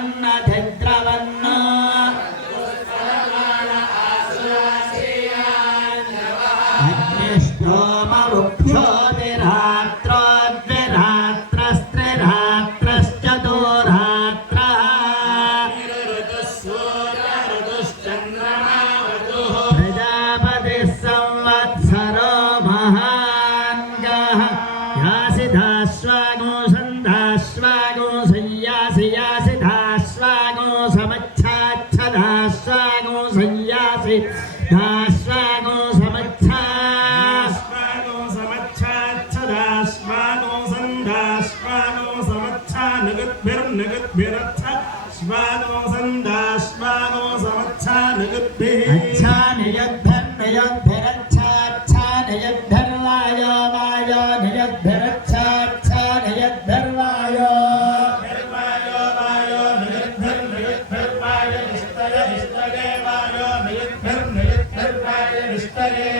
জান্নাত సన్యాసి. ಕತ್ತರೇ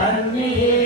தன்னியே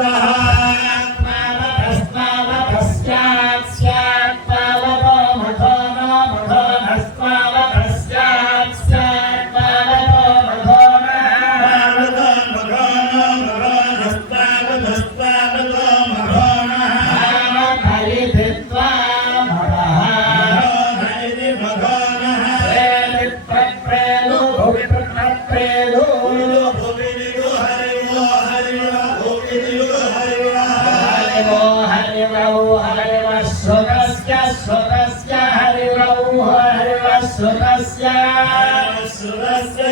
दा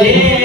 Bye.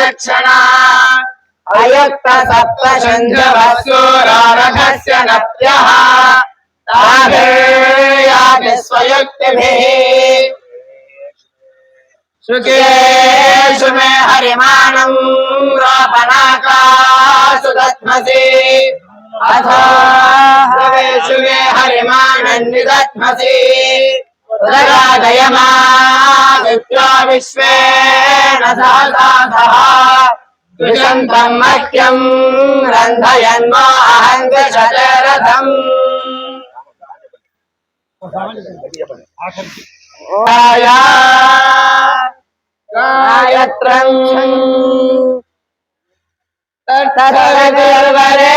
दक्षिणा। अयक्त सप्त शञ्जवसूरारघस्य नप्यः ताभिर्याति स्वयुक्तिभिः। सुखेषु मे हरिमाणम् रापनाकासु दद्मसि अथो हवेषु मे हरिमाणम् ఉదగాదయమా విద్యా విశ్వేణ సాధాధः విషంతం మహ్యం రంధయన్మాహం గజరథం గాయత్రం తరగతి వరే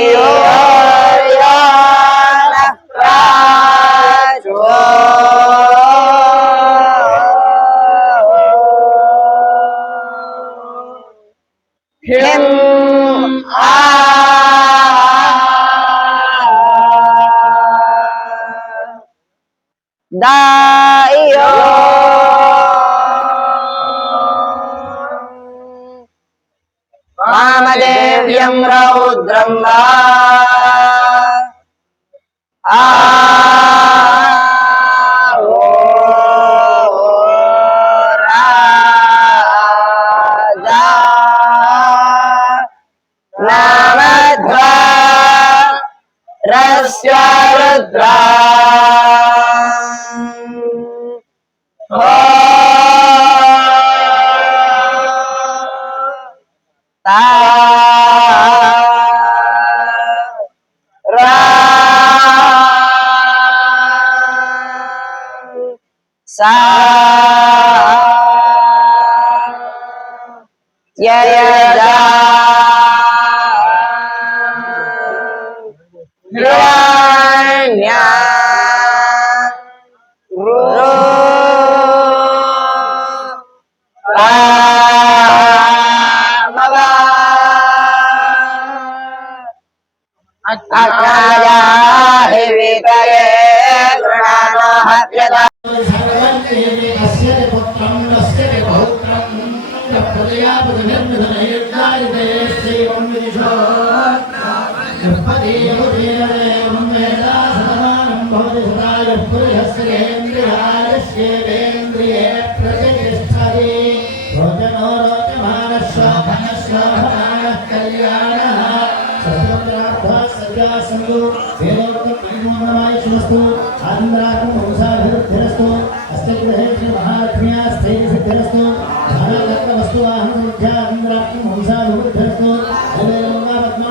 dairo వామదేవ్యం రౌద్రం వా सा ययजा हिरण्या रो रामवा अग्राया हि वितये गृणानो हत्यता भवति प्रतिष्ठति रोचनो रोचमानः शोभनः शोभमानः कल्याणः सत्सङ्ग्रार्थः सत्यासङ्गो वेदोक्तं परिपूर्णमाय शुभस्तु आनन्दार्थं वंशाभिवृद्धिरस्तु अस्य गृहे श्रीमहालक्ष्म्या स्थैर्यसिद्धिरस्तु धनरत्नवस्तु वाहनसमुद्ध्यानन्दार्थं वंशाभिवृद्धिरस्तु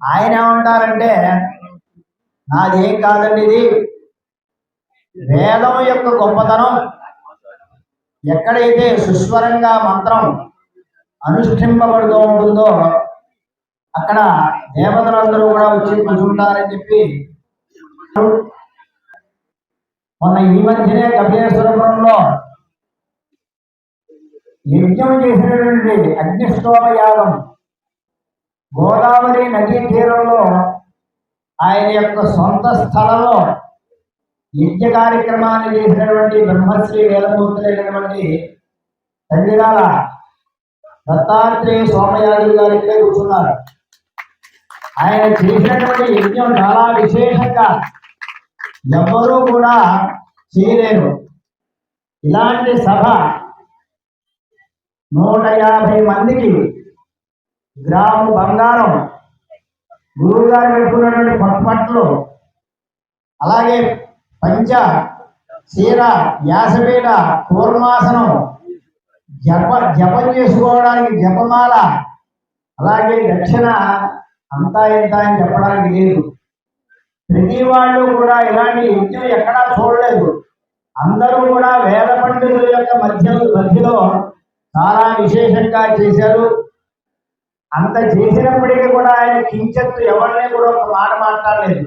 ఆయన ఏమంటారంటే నాదేం కాదండి ఇది. వేదం యొక్క గొప్పతనం. ఎక్కడైతే సుస్వరంగా మంత్రం అనుష్ఠింపబడుతూ ఉంటుందో అక్కడ దేవతలందరూ కూడా వచ్చి కూర్చుంటారని చెప్పి మొన్న ఈ మధ్యనే కపిలేశ్వరంలో యజ్ఞం చేసినటువంటి అగ్నిష్టోమ యాగం గోదావరి నదీ తీరంలో ఆయన యొక్క సొంత స్థలంలో యజ్ఞ కార్యక్రమాన్ని చేసినటువంటి బ్రహ్మశ్రీ వేదమూర్తులైనటువంటి తండ్రిరాల దత్తాత్రేయ సోమయాజులు గారు ఇక్కడే కూర్చున్నారు. ఆయన చేసినటువంటి యజ్ఞం చాలా విశేషంగా ఎవ్వరూ కూడా చేయలేరు. ఇలాంటి సభ నూట యాభై మందికి గ్రాము బంగారం. గురువు గారు పెట్టుకున్నటువంటి పట్పట్లు. అలాగే పంచ చీర వ్యాసపీఠ కూర్మాసనం జప జపం చేసుకోవడానికి జపమాల. అలాగే దక్షిణ అంతా ఇంత అని చెప్పడానికి లేదు. ప్రతి వాళ్ళు కూడా ఇలాంటి యజ్ఞం ఎక్కడా చూడలేదు. అందరూ కూడా వేద పండితుల యొక్క మధ్య మధ్యలో చాలా విశేషంగా చేశారు. అంత చేసినప్పటికీ కూడా ఆయన కించెత్తు ఎవరిని కూడా ఒక మాట మాట్లాడలేదు.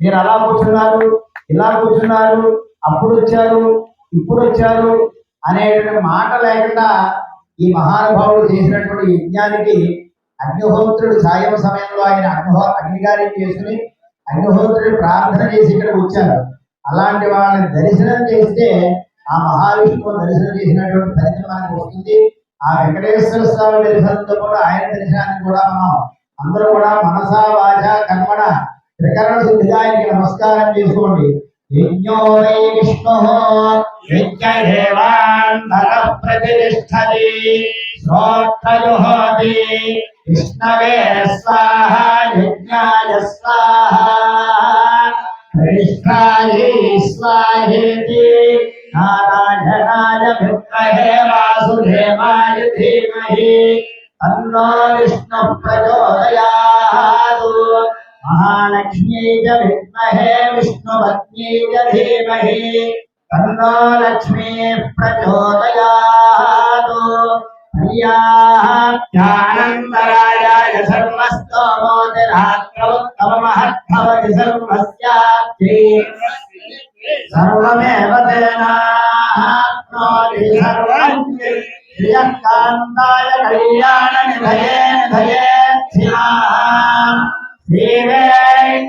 మీరు అలా కూర్చున్నారు ఇలా కూర్చున్నారు అప్పుడు వచ్చారు ఇప్పుడు వచ్చారు అనేటువంటి మాట లేకుండా ఈ మహానుభావుడు చేసినటువంటి యజ్ఞానికి అగ్నిహోత్రుడు సాయం సమయంలో ఆయన అగ్నిహో అగ్నిగారి చేసుకుని అగ్నిహోత్రుడు ప్రార్థన చేసి ఇక్కడికి వచ్చారు. అలాంటి వాళ్ళని దర్శనం చేస్తే ఆ మహావిష్ణువు దర్శనం చేసినటువంటి ఫలితం మనకు వస్తుంది. ఆ వెంకటేశ్వర స్వామి దర్శనంతో కూడా ఆయన దర్శనానికి కూడా మనం అందరూ కూడా మనసా వాచ కర్మణ త్రికరణ శుద్ధిగా ఆయనకి నమస్కారం చేసుకోండి. యజ్ఞో వై విష్ణు యజ్ఞేవాంతర ప్రతిష్టది శ్రోత్రయుహోతి. విష్ణవే స్వాహ యజ్ఞాయ స్వాహ. స్వాహేతి. హరిష్టాయే స్వాహేతి నారాయణాయ విద్మహే వాసుదేవాయ ధీమహి తన్నో విష్ణు ప్రచోదయాత్ మహాలక్ష్మ్యై చ విద్మహే విష్ణుపత్న్యై చ ధీమహి తన్నో లక్ష్మీ ప్రచోదయాత్ జ్ఞానందరాయాయ సర్వస్తోమోతిరాత్రవత్తమమహద్భవతి సర్వస్యాప్తి సర్వమేవ తేనాప్నోతి సర్వం శ్రియకాంతాయ కళ్యాణ నిధయే నిధయే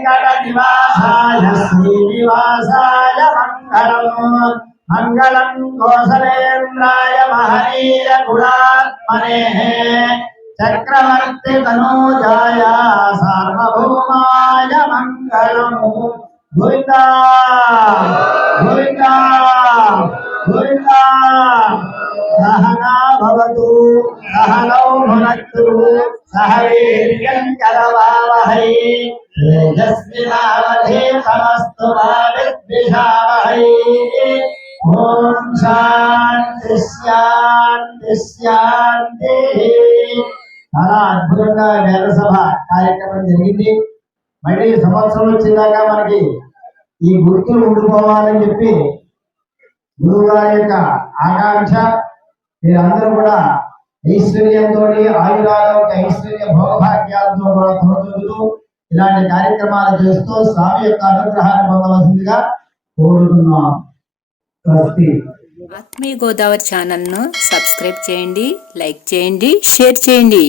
శ్రీవేంకటనివాసాయ శ్రీనివాసాయ మంగళం మంగళం కోసలేంద్రాయ మహనీయ గుణాత్మనే చక్రవర్తి తనూజాయ సార్వభౌమాయ మంగళము గోవిందా! గోవిందా! గోవిందా! సహనా భవతు సహనౌ భునత్తు సహ వీర్యం కరవావహై తేజస్వినావధీతమస్తు మా విద్విషావహై ఓం శాంతి శాంతి శాంతి. చాలా అద్భుతంగా వేద సభ కార్యక్రమం జరిగింది. మళ్ళీ సంవత్సరం వచ్చిందాక మనకి ఈ గుర్తులు ఉండిపోవాలని చెప్పి గురువు గారి యొక్క ఆకాంక్ష మీరందరూ కూడా ఐశ్వర్యంతో ఆయురారోగ్య ఐశ్వర్య భోగభాగ్యాలతో కూడా తోడుతూ ఇలాంటి కార్యక్రమాలు చేస్తూ స్వామి యొక్క అనుగ్రహాన్ని పొందవలసిందిగా కోరుతున్నాం. ఆత్మీయ గోదావరి ఛానల్ను సబ్స్క్రైబ్ చేయండి లైక్ చేయండి షేర్ చేయండి.